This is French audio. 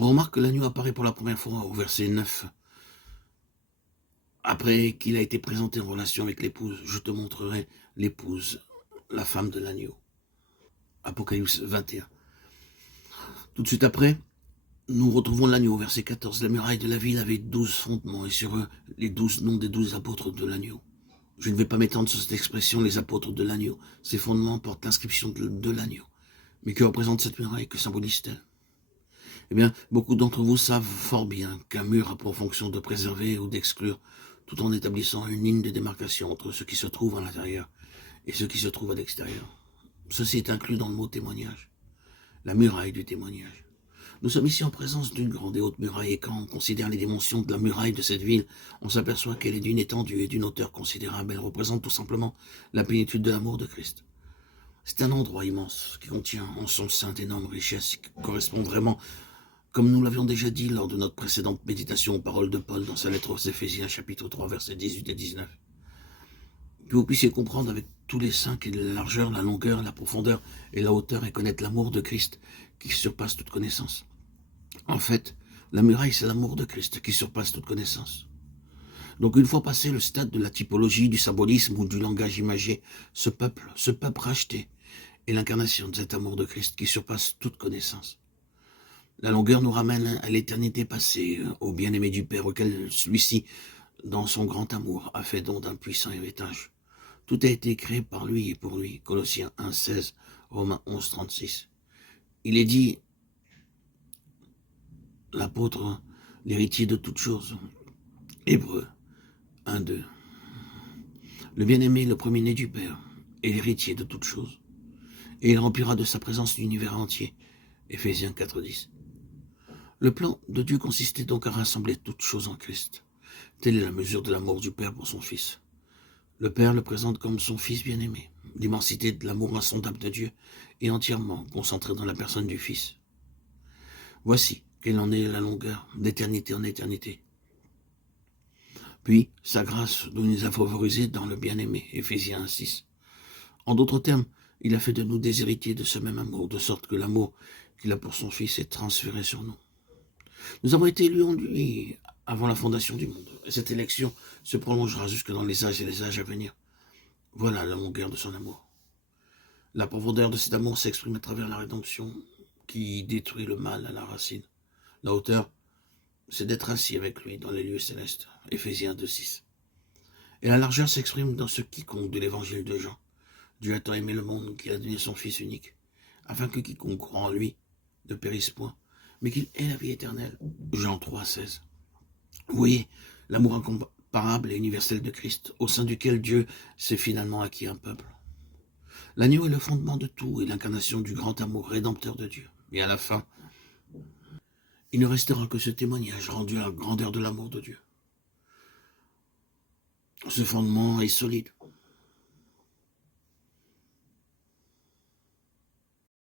On remarque que l'agneau apparaît pour la première fois au verset 9. Après qu'il a été présenté en relation avec l'épouse, je te montrerai l'épouse, la femme de l'agneau. Apocalypse 21. Tout de suite après, nous retrouvons l'agneau, verset 14. La muraille de la ville avait 12 fondements, et sur eux, les 12 noms des 12 apôtres de l'agneau. Je ne vais pas m'étendre sur cette expression, les apôtres de l'agneau. Ces fondements portent l'inscription de l'agneau. Mais que représente cette muraille? Que symbolise-t-elle? Eh bien, beaucoup d'entre vous savent fort bien qu'un mur a pour fonction de préserver ou d'exclure, tout en établissant une ligne de démarcation entre ce qui se trouve à l'intérieur et ce qui se trouve à l'extérieur. Ceci est inclus dans le mot témoignage, la muraille du témoignage. Nous sommes ici en présence d'une grande et haute muraille, et quand on considère les dimensions de la muraille de cette ville, on s'aperçoit qu'elle est d'une étendue et d'une hauteur considérable. Elle représente tout simplement la plénitude de l'amour de Christ. C'est un endroit immense qui contient en son sein d'énormes richesses qui correspondent vraiment, comme nous l'avions déjà dit lors de notre précédente méditation aux paroles de Paul dans sa lettre aux Éphésiens, chapitre 3, versets 18 et 19. Que vous puissiez comprendre avec tous les saints quelle est la largeur, la longueur, la profondeur et la hauteur, et connaître l'amour de Christ qui surpasse toute connaissance. En fait, la muraille, c'est l'amour de Christ qui surpasse toute connaissance. Donc une fois passé le stade de la typologie, du symbolisme ou du langage imagé, ce peuple racheté, est l'incarnation de cet amour de Christ qui surpasse toute connaissance. La longueur nous ramène à l'éternité passée, au bien-aimé du Père, auquel celui-ci, dans son grand amour, a fait don d'un puissant héritage. Tout a été créé par lui et pour lui. Colossiens 1, 16, Romains 11, 36. Il est dit, l'apôtre, l'héritier de toutes choses. Hébreux 1, 2. Le bien-aimé, le premier-né du Père, est l'héritier de toutes choses. Et il remplira de sa présence l'univers entier. Éphésiens 4, 10. Le plan de Dieu consistait donc à rassembler toutes choses en Christ. Telle est la mesure de l'amour du Père pour son Fils. Le Père le présente comme son Fils bien-aimé. L'immensité de l'amour insondable de Dieu est entièrement concentrée dans la personne du Fils. Voici quelle en est la longueur, d'éternité en éternité. Puis, sa grâce nous a favorisés dans le bien-aimé, Éphésiens 6. En d'autres termes, il a fait de nous des héritiers de ce même amour, de sorte que l'amour qu'il a pour son Fils est transféré sur nous. Nous avons été élus en lui avant la fondation du monde, et cette élection se prolongera jusque dans les âges et les âges à venir. Voilà la longueur de son amour. La profondeur de cet amour s'exprime à travers la rédemption qui détruit le mal à la racine. La hauteur, c'est d'être assis avec lui dans les lieux célestes, Éphésiens 2,6. Et la largeur s'exprime dans ce quiconque de l'évangile de Jean. Dieu a tant aimé le monde qu'il a donné son Fils unique, afin que quiconque croit en lui ne périsse point, mais qu'il ait la vie éternelle. Jean 3,16. Vous voyez, l'amour incomparable et universel de Christ, au sein duquel Dieu s'est finalement acquis un peuple. L'agneau est le fondement de tout et l'incarnation du grand amour rédempteur de Dieu. Et à la fin, il ne restera que ce témoignage rendu à la grandeur de l'amour de Dieu. Ce fondement est solide.